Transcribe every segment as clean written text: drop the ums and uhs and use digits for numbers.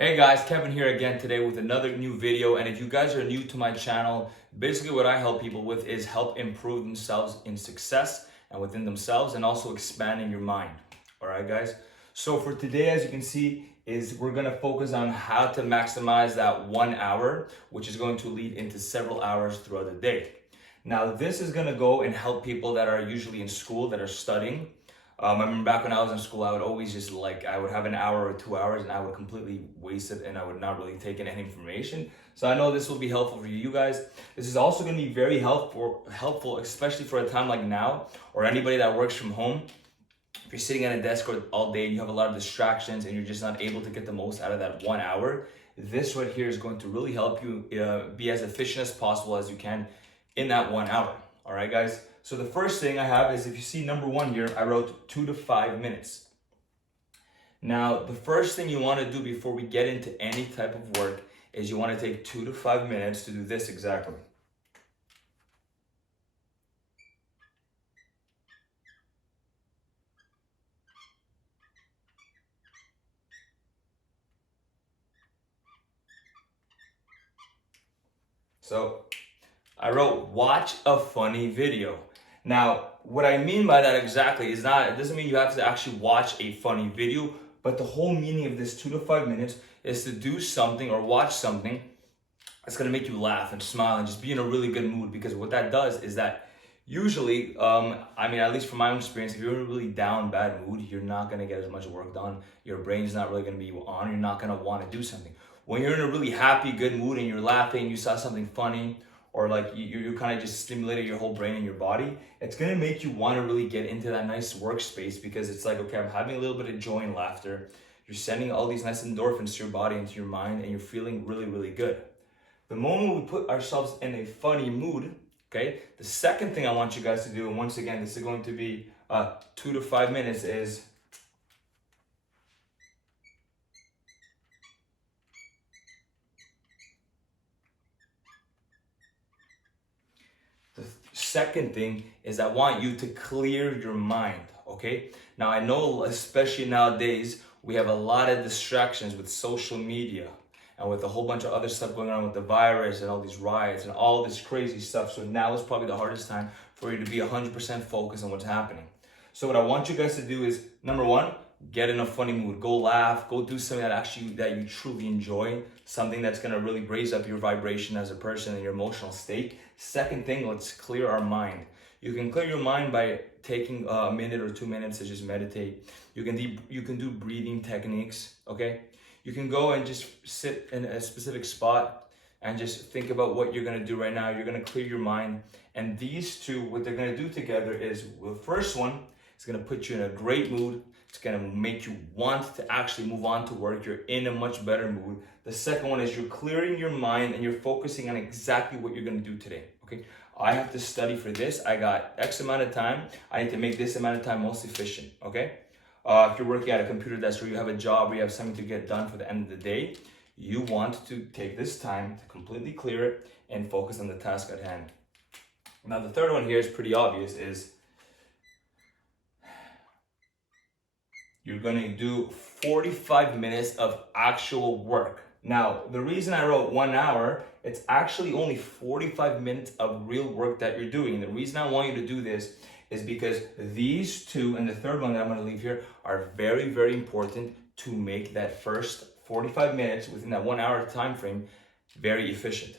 Hey guys, Kevin here again today with another new video. And if you guys are new to my channel, basically what I help people with is help improve themselves in success and within themselves, and also expanding your mind. All right, guys. So for today, as you can see, we're gonna focus on how to maximize that 1 hour, which is going to lead into several hours throughout the day. Now, this is gonna go and help people that are usually in school, that are studying. I remember back when I was in school, I would always just I would have an hour or 2 hours and I would completely waste it and I would not really take in any information. So I know this will be helpful for you guys. This is also going to be very helpful, especially for a time like now, or anybody that works from home. If you're sitting at a desk all day and you have a lot of distractions and you're just not able to get the most out of that 1 hour, this right here is going to really help you be as efficient as possible as you can in that 1 hour. All right, guys. So the first thing I have is, if you see number one here, I wrote 2 to 5 minutes. Now, the first thing you want to do before we get into any type of work is you want to take 2 to 5 minutes to do this exactly. So I wrote, watch a funny video. Now, what I mean by that exactly is it doesn't mean you have to actually watch a funny video, but the whole meaning of this 2 to 5 minutes is to do something or watch something that's gonna make you laugh and smile and just be in a really good mood. Because what that does is that usually, at least from my own experience, if you're in a really down, bad mood, you're not gonna get as much work done. Your brain's not really gonna be on, you're not gonna wanna do something. When you're in a really happy, good mood and you're laughing, you saw something funny, or like you kind of just stimulated your whole brain and your body, it's gonna make you want to really get into that nice workspace, because it's like, okay, I'm having a little bit of joy and laughter. You're sending all these nice endorphins to your body and to your mind, and you're feeling really, really good. The moment we put ourselves in a funny mood, okay, the second thing I want you guys to do, and once again, this is going to be 2 to 5 minutes, is the second thing is I want you to clear your mind, okay? Now, I know, especially nowadays, we have a lot of distractions with social media and with a whole bunch of other stuff going on with the virus and all these riots and all this crazy stuff. So now is probably the hardest time for you to be 100% focused on what's happening. So what I want you guys to do is, number one, get in a funny mood. Go laugh. Go do something that you truly enjoy. Something that's gonna really raise up your vibration as a person and your emotional state. Second thing, let's clear our mind. You can clear your mind by taking a minute or 2 minutes to just meditate. You can do breathing techniques. Okay. You can go and just sit in a specific spot and just think about what you're gonna do right now. You're gonna clear your mind. And these two, what they're gonna do together is, the first one is gonna put you in a great mood. It's gonna make you want to actually move on to work. You're in a much better mood. The second one is you're clearing your mind and you're focusing on exactly what you're gonna do today, okay? I have to study for this. I got X amount of time. I need to make this amount of time most efficient, okay? If you're working at a computer desk, or you have a job where you have something to get done for the end of the day, you want to take this time to completely clear it and focus on the task at hand. Now, the third one here is pretty obvious, is you're gonna do 45 minutes of actual work. Now, the reason I wrote 1 hour, it's actually only 45 minutes of real work that you're doing. And the reason I want you to do this is because these two and the third one that I'm gonna leave here are very, very important to make that first 45 minutes within that 1 hour time frame very efficient.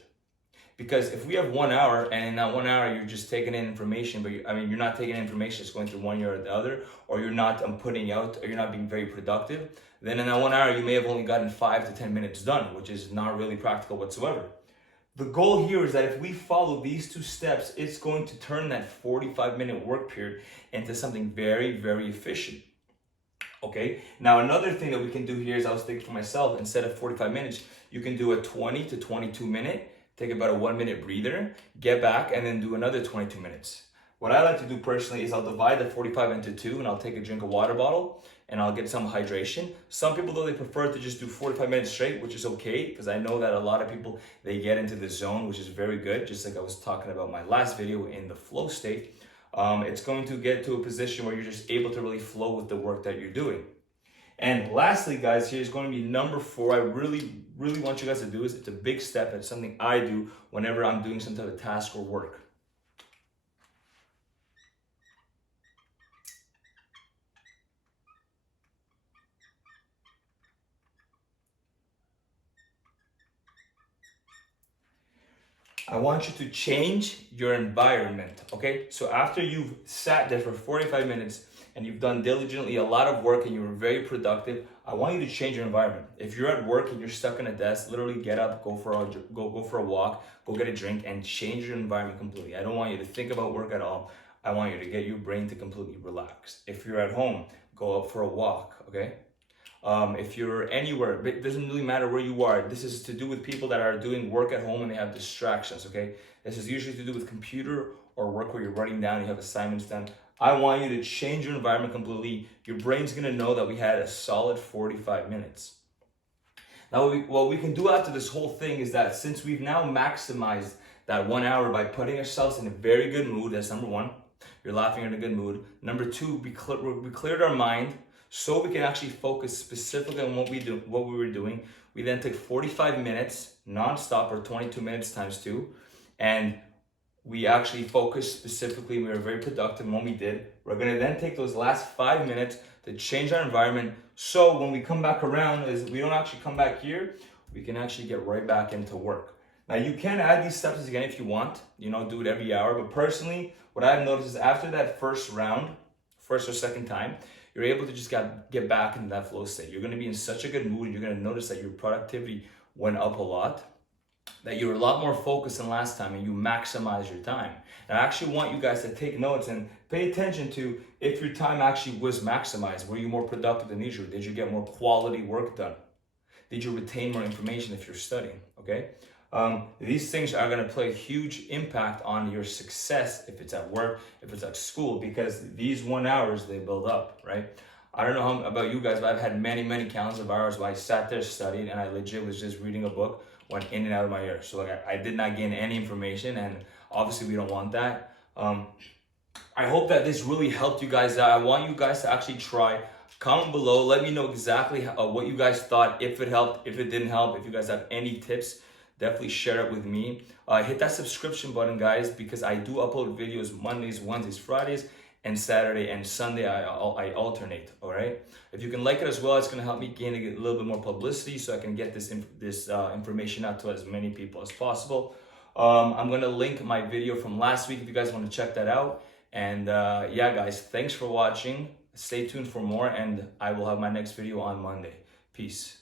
Because if we have 1 hour and in that 1 hour you're just taking in information, but you're not taking in information, it's going through one ear or the other, or you're not putting out, or you're not being very productive, then in that 1 hour you may have only gotten 5 to 10 minutes done, which is not really practical whatsoever. The goal here is that if we follow these two steps, it's going to turn that 45-minute work period into something very, very efficient. Okay, now another thing that we can do here is, I was thinking for myself, instead of 45 minutes, you can do a 20 to 22 minute, take about a 1 minute breather, get back, and then do another 22 minutes. What I like to do personally is I'll divide the 45 into two, and I'll take a drink of water bottle and I'll get some hydration. Some people, though, they prefer to just do 45 minutes straight, which is okay, because I know that a lot of people, they get into the zone, which is very good. Just like I was talking about my last video, in the flow state, it's going to get to a position where you're just able to really flow with the work that you're doing. And lastly, guys, here's going to be number 4. I really want you guys to do this. It's a big step. It's something I do whenever I'm doing some type of task or work. I want you to change your environment, okay? So after you've sat there for 45 minutes and you've done diligently a lot of work and you were very productive, I want you to change your environment. If you're at work and you're stuck in a desk, literally get up, go for a walk, go get a drink, and change your environment completely. I don't want you to think about work at all. I want you to get your brain to completely relax. If you're at home, go out for a walk, okay? If you're anywhere, it doesn't really matter where you are. This is to do with people that are doing work at home and they have distractions, okay? This is usually to do with computer or work where you're writing down, you have assignments done. I want you to change your environment completely. Your brain's gonna know that we had a solid 45 minutes. Now, what we can do after this whole thing is that since we've now maximized that 1 hour by putting ourselves in a very good mood, that's number 1. You're laughing, you're in a good mood. Number 2, we cleared our mind, so we can actually focus specifically on what we were doing. We then took 45 minutes non-stop, or 22 minutes times 2, and we actually focused specifically. We were very productive in what we did. We're gonna then take those last 5 minutes to change our environment, so when we come back around, we don't actually come back here, we can actually get right back into work. Now, you can add these steps again if you want, do it every hour, but personally, what I've noticed is after that first or second time, you're able to just get back into that flow state. You're going to be in such a good mood, and you're going to notice that your productivity went up a lot, that you're a lot more focused than last time, and you maximize your time. And I actually want you guys to take notes and pay attention to if your time actually was maximized. Were you more productive than usual? Did you get more quality work done? Did you retain more information if you're studying? Okay? These things are going to play a huge impact on your success if it's at work, if it's at school, because these 1 hours, they build up, right? I don't know about you guys, but I've had many counts of hours where I sat there studying and I legit was just reading a book, went in and out of my ear. So like I did not gain any information, and obviously we don't want that. I hope that this really helped you guys out. I want you guys to actually try. Comment below, let me know exactly what you guys thought, if it helped, if it didn't help, if you guys have any tips. Definitely share it with me. Hit that subscription button, guys, because I do upload videos Mondays, Wednesdays, Fridays, and Saturday and Sunday. I alternate, all right? If you can like it as well, it's going to help me gain a little bit more publicity so I can get this information out to as many people as possible. I'm going to link my video from last week if you guys want to check that out. And yeah, guys, thanks for watching. Stay tuned for more, and I will have my next video on Monday. Peace.